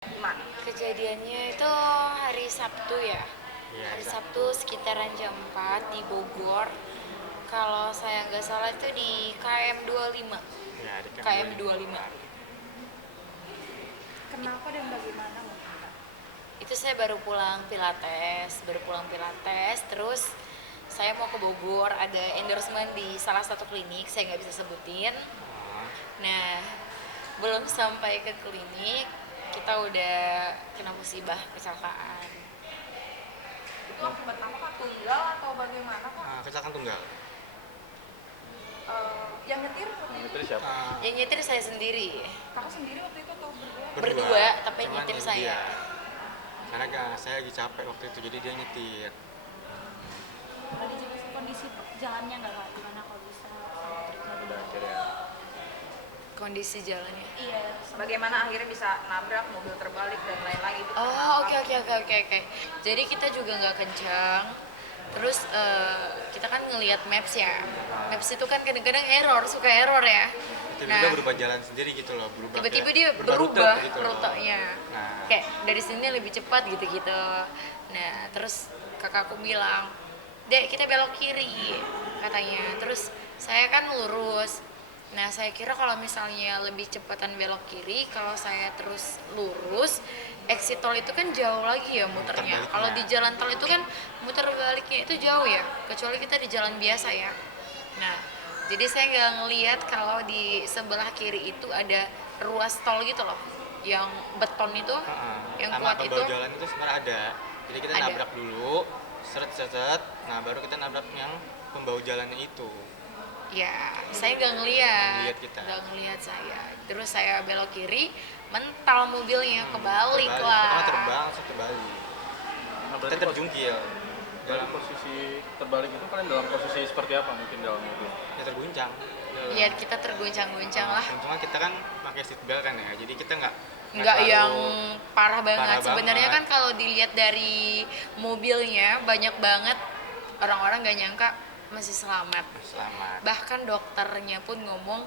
Gimana? Kejadiannya itu hari Sabtu ya. Iya, Hari Sabtu. Sabtu sekitaran jam 4 di Bogor. Kalau saya nggak salah itu di KM 25. Ya, di KM KM 25. 25. Kenapa dan bagaimana mungkin Kak? Itu saya baru pulang Pilates, terus saya mau ke Bogor, ada endorsement di salah satu klinik, saya nggak bisa sebutin. Oh, Nah, belum sampai ke klinik, kita udah kena musibah kecelakaan. Itu akibat apa Kak? Tunggal atau bagaimana Kak? kecelakaan tunggal. Yang nyetir Itu siapa? Yang nyetir saya sendiri, Kakak sendiri waktu itu atau berdua? berdua, tapi Cuman nyetir ini saya. dia. Karena saya lagi capek waktu itu, jadi dia nyetir. Ada dijelasin kondisi jalannya nggak kak? Gimana kalau bisa sampai terjadi? Udah akhirnya Kondisi jalannya. Iya. Bagaimana akhirnya bisa nabrak, mobil terbalik dan lain-lain itu? Oh, oke. Jadi kita juga nggak kencang. Terus kita kan ngelihat maps ya. Maps itu kan kadang-kadang suka error ya. Tiba-tiba berubah jalan sendiri gitu loh, Tiba-tiba kayak dia rute berubah gitu loh. rutenya. Nah, Kayak dari sini lebih cepat gitu-gitu. Nah, terus kakakku bilang, "Dek, kita belok kiri," katanya. Terus saya kan lurus. Nah, saya kira kalau misalnya lebih cepatan belok kiri, kalau saya terus lurus, exit tol itu kan jauh lagi ya muternya. baliknya. Kalau di jalan tol itu kan muter baliknya itu jauh ya, kecuali kita di jalan biasa ya. Nah, jadi saya nggak ngelihat kalau di sebelah kiri itu ada ruas tol gitu loh, yang beton itu, yang sama kuat itu. pembawa jalan itu sebenarnya ada. Jadi kita Ada. nabrak dulu, seret, nah baru kita nabrak yang pembawa jalannya itu. Ya, saya nggak Ngeliat kita. nggak ngelihat saya. Terus saya belok kiri, mental mobilnya kebalik Pertama lah. terbang, langsung kebalik. Nah, Kita berarti terjungkil. dalam posisi terbalik itu kalian dalam posisi seperti apa mungkin dalam mobil? Ya terguncang. Ya kita terguncang-guncang lah. Cuma kita kan pakai seat belt kan ya, jadi kita nggak Nggak terlalu- yang parah banget. parah Sebenarnya banget. kan kalau dilihat dari mobilnya banyak banget orang-orang nggak nyangka masih selamat. selamat. Bahkan dokternya pun ngomong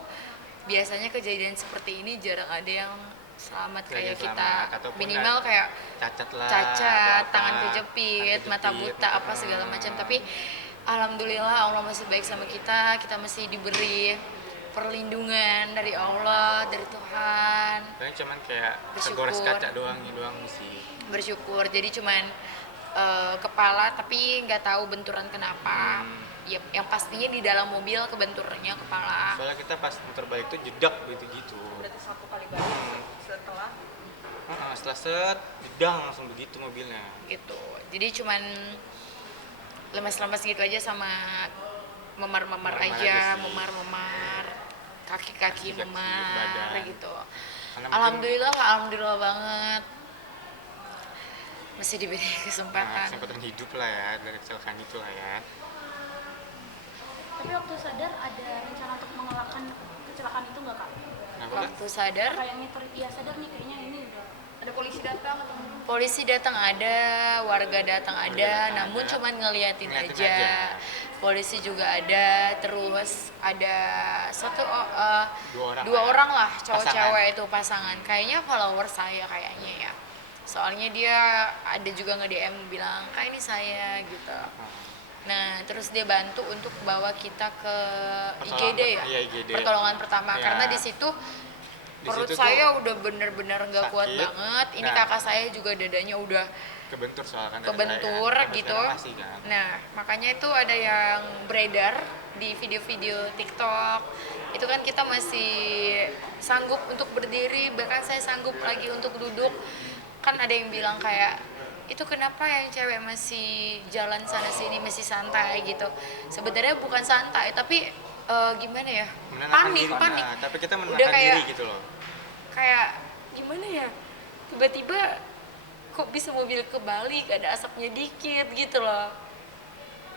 biasanya kejadian seperti ini jarang ada yang selamat kayak Selamat, kita. ataupun Minimal kayak cacat lah, cacat, atau apa, tangan kejepit, mata buta, apa nah. segala macam. Tapi alhamdulillah Allah masih baik sama kita. Kita masih diberi perlindungan dari Allah, dari Tuhan. Paling cuman kayak Bersyukur. tergores kaca doang sih. Bersyukur. Jadi cuman kepala tapi nggak tahu benturan kenapa. Ya, yang pastinya di dalam mobil kebenturnya kepala. Soalnya kita pas muter balik tuh jedak gitu. Berarti satu kali balik setelah Setelah set, jedang langsung begitu mobilnya. Gitu. Jadi cuman lemas-lemas gitu aja sama memar-memar Memar aja, aja sih. memar-memar kaki-kaki Kaki-kaki, memar badan. gitu. Karena Alhamdulillah banget masih diberi mungkin, kesempatan. kesempatan hidup lah ya dari kecelakaan itu lah ya. Tapi waktu sadar ada rencana untuk mengelakkan kecelakaan itu nggak kak? Kenapa kan? Waktu sadar Kayak nyetir, ya sadar nih kayaknya ini udah. ada polisi datang atau polisi datang ada, warga datang ada, datang namun ada. cuman ngeliatin Ngeliatin aja. aja. Polisi juga ada, terus ada Dua orang dua lah. orang lah, Pasangan. cowok-cewek itu pasangan. Kayaknya follower saya kayaknya ya. Soalnya dia ada juga nge-DM bilang, "Kak ini saya," gitu. Nah, terus dia bantu untuk bawa kita ke IGD ya, Iya, IGD. pertolongan pertama. Iya. Karena di situ Di perut situ saya tuh udah bener-bener nggak kuat sakit. banget. Ini Nah. kakak saya juga dadanya udah kebentur soalnya kan kebentur darah saya, kan. gitu. Sampai sekarang masih kan. Nah, makanya itu ada yang beredar di video-video TikTok. Itu kan kita masih sanggup untuk berdiri, bahkan saya sanggup lagi untuk duduk. Kan ada yang bilang kayak, itu kenapa yang cewek masih jalan sana sini masih santai gitu. Sebenarnya bukan santai, tapi gimana ya? Menenangkan diri. Panik. Nah, tapi kita Udah menenangkan kayak diri gitu loh. kayak gimana ya? Tiba-tiba kok bisa mobil kebalik, ada asapnya dikit gitu loh.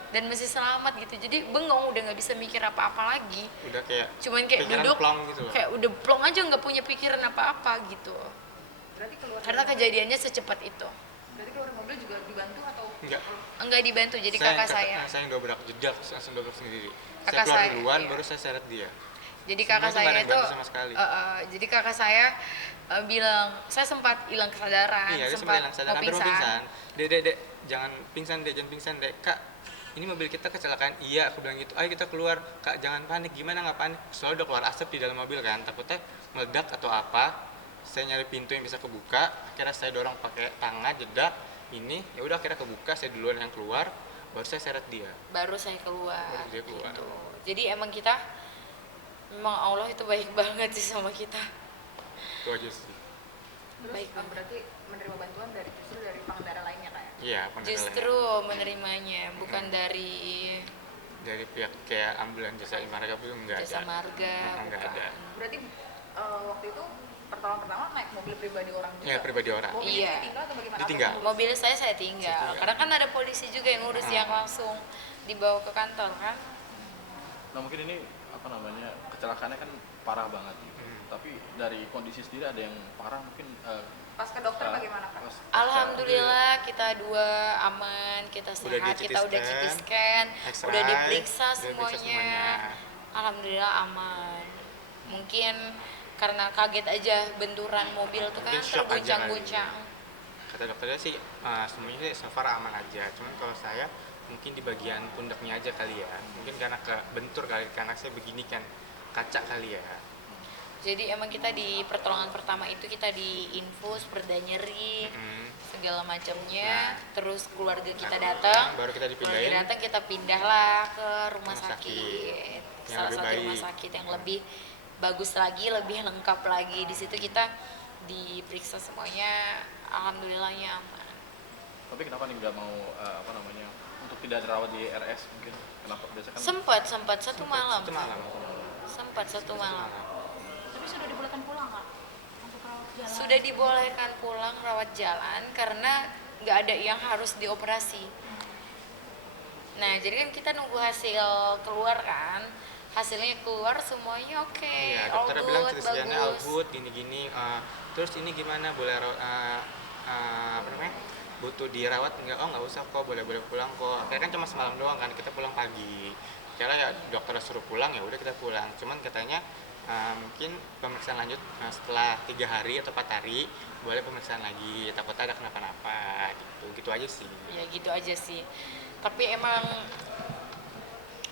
Dan masih selamat gitu. Jadi bengong, udah nggak bisa mikir apa-apa lagi. Udah kayak Cuman kayak pikiran duduk plong gitu loh. kayak udah plong aja, nggak punya pikiran apa-apa gitu. berarti keluar Karena kejadiannya secepat itu. berarti keluar mobil juga dibantu atau Enggak dibantu, jadi kakak saya. Saya yang dobrak jedak, langsung dobrak sendiri. Kakak Saya keluar saya, duluan, iya. baru saya seret dia. Jadi kakak Sebenarnya saya nggak ada yang itu bantu sama sekali. jadi kakak saya bilang saya sempat hilang kesadaran, Iya, dia sempat hilang sadar, hampir mau pingsan. Dek, jangan pingsan dek, jangan pingsan dek. Kak, ini mobil kita kecelakaan. Iya, aku bilang gitu. Ayo kita keluar. Kak, jangan panik. Gimana nggak panik? Soalnya udah keluar asap di dalam mobil kan. Takutnya meledak atau apa. Saya nyari pintu yang bisa kebuka. Akhirnya saya dorong pakai tangan, jedak. Ini, ya udah akhirnya kebuka. Saya duluan yang keluar. Baru saya seret dia. Baru saya keluar. Baru dia keluar. Gitu. Jadi emang kita, memang Allah itu baik banget sih sama kita. Itu aja sih. Terus Baik. berarti menerima bantuan justru dari pengendara lainnya kayak. Iya, pengendara Justru menerimanya bukan dari dari pihak kayak ambulan jasa marga itu enggak jasa ada. marga, Enggak bukan. ada. Berarti waktu itu pertolongan pertama naik mobil pribadi orang juga. Iya, pribadi orang. Mobilnya Iya. ditinggal atau bagaimana? Ditinggal. Apa yang Mobil saya tinggal. Saya tinggal. Karena kan ada polisi juga yang ngurus yang langsung dibawa ke kantor kan. Nah mungkin ini apa namanya kecelakaannya kan parah banget. Tapi dari kondisi sendiri ada yang parah mungkin. pas ke dokter bagaimana Kak? Alhamdulillah kita dua aman, kita Udah sehat, di kita udah CT CT scan, X-ray, udah diperiksa udah semuanya. semuanya. Alhamdulillah aman. Mungkin karena kaget aja benturan mobil tuh kan Mungkin shock aja terguncang-guncang. Kata dokternya sih semuanya sih so far aman aja. Cuman kalau saya mungkin di bagian pundaknya aja kali ya. Mungkin karena kebentur kali, karena saya begini kan kaca kali ya. Jadi emang kita di pertolongan pertama itu kita diinfus, perda nyeri, segala macamnya. Nah. Terus keluarga kita Nah, datang, baru kita keluarga dipindahin. datang kita pindahlah ke rumah Rumah sakit. sakit. Yang Salah lebih satu rumah baik. sakit yang lebih bagus lagi, lebih lengkap lagi. Di situ kita diperiksa semuanya, alhamdulillahnya aman. Tapi kenapa nih nggak mau apa namanya untuk tidak dirawat di RS mungkin? Kenapa biasa kan? Sempat satu malam. Itu malam. Sempat satu malam. Tapi sudah dibolehkan pulang kak untuk rawat jalan. Sudah dibolehkan pulang rawat jalan karena nggak ada yang harus dioperasi. Nah, jadi kan kita nunggu hasil keluar kan. Hasilnya keluar semuanya oke, Iya, all dokternya bilang good, CT-nya all bagus. good, gini-gini. Terus ini gimana? Boleh apa namanya? Butuh dirawat enggak? Oh, nggak usah kok, boleh pulang kok. Akhirnya kan cuma semalam doang kan, kita pulang pagi. Kira ya dokternya suruh pulang ya udah kita pulang. Cuman katanya mungkin pemeriksaan lanjut setelah 3 hari atau 4 hari boleh pemeriksaan lagi, takutnya ada kenapa-napa gitu aja sih. Ya gitu aja sih. Tapi emang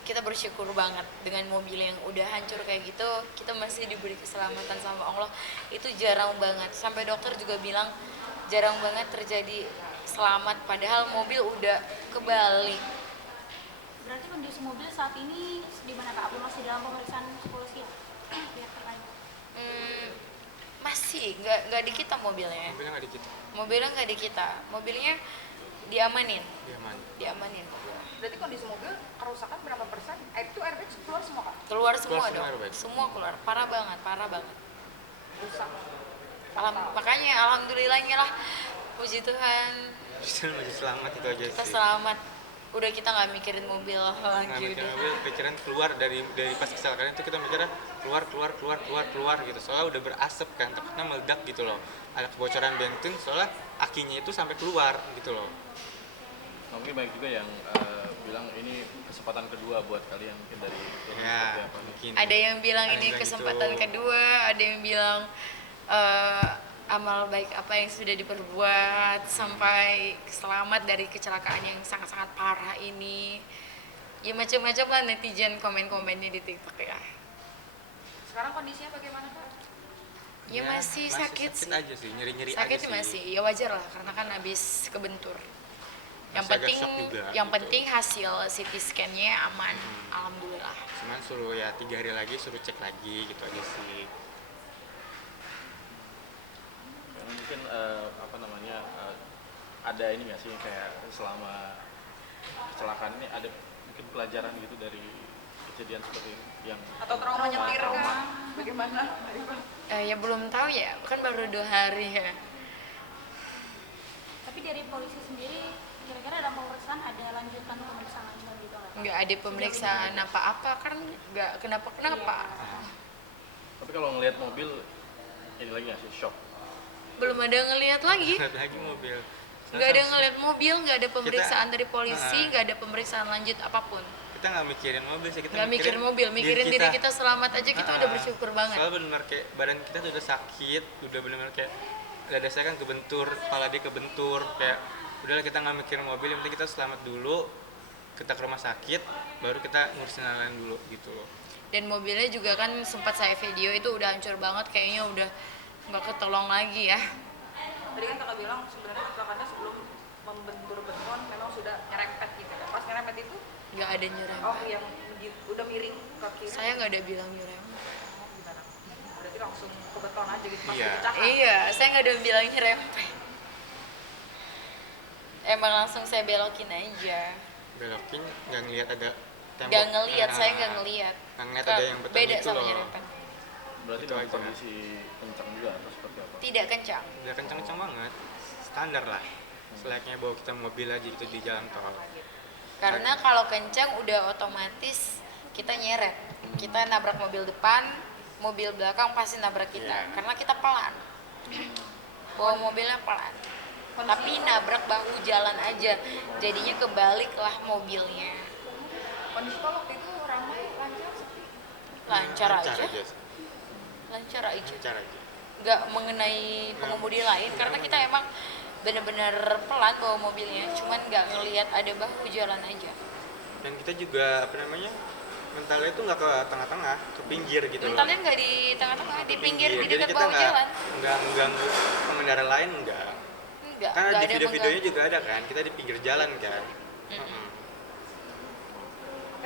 kita bersyukur banget dengan mobil yang udah hancur kayak gitu, kita masih diberi keselamatan sama Allah. Itu jarang banget, sampai dokter juga bilang jarang banget terjadi selamat padahal mobil udah kebalik. Berarti kondisi mobil saat ini di mana kak? Masih dalam pemeriksaan kepolisian pihak terkait. Masih nggak di kita mobilnya. Mobilnya nggak dikit, Mobilnya nggak di kita, mobilnya diamanin dia aman. mobilnya. Berarti kondisi mobil kerusakan berapa persen? Itu airbag keluar semua Kak? Keluar semua semua dong, airbag. semua keluar, parah banget. Rusak. Makanya alhamdulillahnya lah, puji Tuhan Justru masih selamat itu aja kita sih. selamat. Udah kita nggak mikirin mobil Nah, lagi mikir udah. mobil, pikiran keluar dari pas kecelakaan itu kita mikirnya keluar gitu. Soalnya udah berasap kan, takutnya meledak gitu loh. Ada kebocoran bensin, soalnya akinya itu sampai keluar gitu loh. Nah, mungkin banyak juga yang bilang ini kesempatan kedua buat kalian mungkin dari seperti Ya, apa. mungkin. Ada yang bilang Ada ini yang bilang kesempatan gitu. kedua, ada yang bilang amal baik apa yang sudah diperbuat sampai selamat dari kecelakaan yang sangat-sangat parah ini. Ya macam-macam lah netizen komen-komennya di TikTok ya. Sekarang kondisinya bagaimana Kak? Ya, masih sakit sih. aja sih, nyeri-nyeri Sakit aja sih sih. masih, ya wajar lah karena kan habis kebentur. Yang Masih agak penting, shock juga, yang gitu. penting hasil CT scan-nya aman, alhamdulillah. Cuman suruh ya 3 hari lagi suruh cek lagi gitu aja sih. Ya, mungkin apa namanya ada ini nggak sih kayak selama kecelakaan ini ada mungkin pelajaran gitu dari kejadian seperti ini yang Atau trauma nyetir trauma. kah? Bagaimana? Ya belum tahu ya, kan baru 2 hari ya. Tapi dari polisi sendiri kira-kira dalam pemeriksaan ada lanjutan pemeriksaan gitu nggak? Nggak ada pemeriksaan apa-apa kan, nggak kenapa-kenapa. Tapi kalau ngelihat mobil ini lagi nggak sih shock? Belum ada ngelihat lagi. Lihat lagi mobil. Nggak ada ngelihat mobil, nggak ada pemeriksaan dari polisi, nggak ada pemeriksaan lanjut apapun. Kita kita nggak mikirin mobil sih, kita nggak mikirin mobil, mikirin diri kita selamat aja kita udah bersyukur banget. Soalnya benar kayak badan kita tuh udah sakit, udah benar-benar kayak dada saya kan kebentur, kepala dia kebentur, kayak udahlah kita nggak mikirin mobil, yang penting kita selamat dulu, kita ke rumah sakit, baru kita ngurusin yang lain dulu gitu loh. Dan mobilnya juga kan sempat saya video itu udah hancur banget, kayaknya udah nggak ketolong lagi ya. Tadi kan kakak bilang sebenarnya kecelakaannya sebelum membentur beton memang sudah nyerempet gitu ya. Pas nyerempet itu, Nggak ada nyerempet. oh yang udah miring ke kiri. Saya nggak ada bilang nyerempet. Oh, gimana? Berarti langsung ke beton aja gitu pas Iya. dipecahkan. Iya, saya nggak ada bilang nyerempet. Emang langsung saya belokin aja. Belokin nggak ngelihat ada tembok. Nggak ngelihat, Nah, saya nggak ngelihat. nggak ngelihat ada yang beton Beda itu sama loh. nyerempet. Berarti Itu dalam aja. kondisi kencang juga atau seperti apa? Tidak kencang. Udah kenceng-kenceng banget, standar lah. Selayaknya bawa kita mobil aja gitu di jalan tol. Karena kalau kencang udah otomatis kita nyeret. Kita nabrak mobil depan, mobil belakang pasti nabrak kita. Iya. Karena kita pelan. Bawa mobilnya pelan. Tapi nabrak bahu jalan aja. Jadinya kebaliklah mobilnya. Kondisi tol waktu itu ramai, lancar, sepi. Lancar aja. sih. Lancar aja. Lancar aja. Nggak mengenai pengemudi lain. Karena kita emang bener-bener pelan bawa mobilnya. Cuman nggak ngelihat ada bahu jalan aja. Dan kita juga apa namanya, mentalnya itu nggak ke tengah-tengah, ke pinggir gitu loh. Mentalnya nggak di tengah-tengah, di pinggir, di Jadi dekat kita bahu jalan. nggak mengganggu pengendara lain, enggak. Enggak, Karena enggak di ada video-videonya mengganggu. juga ada kan, kita di pinggir jalan kan. Mm-mm.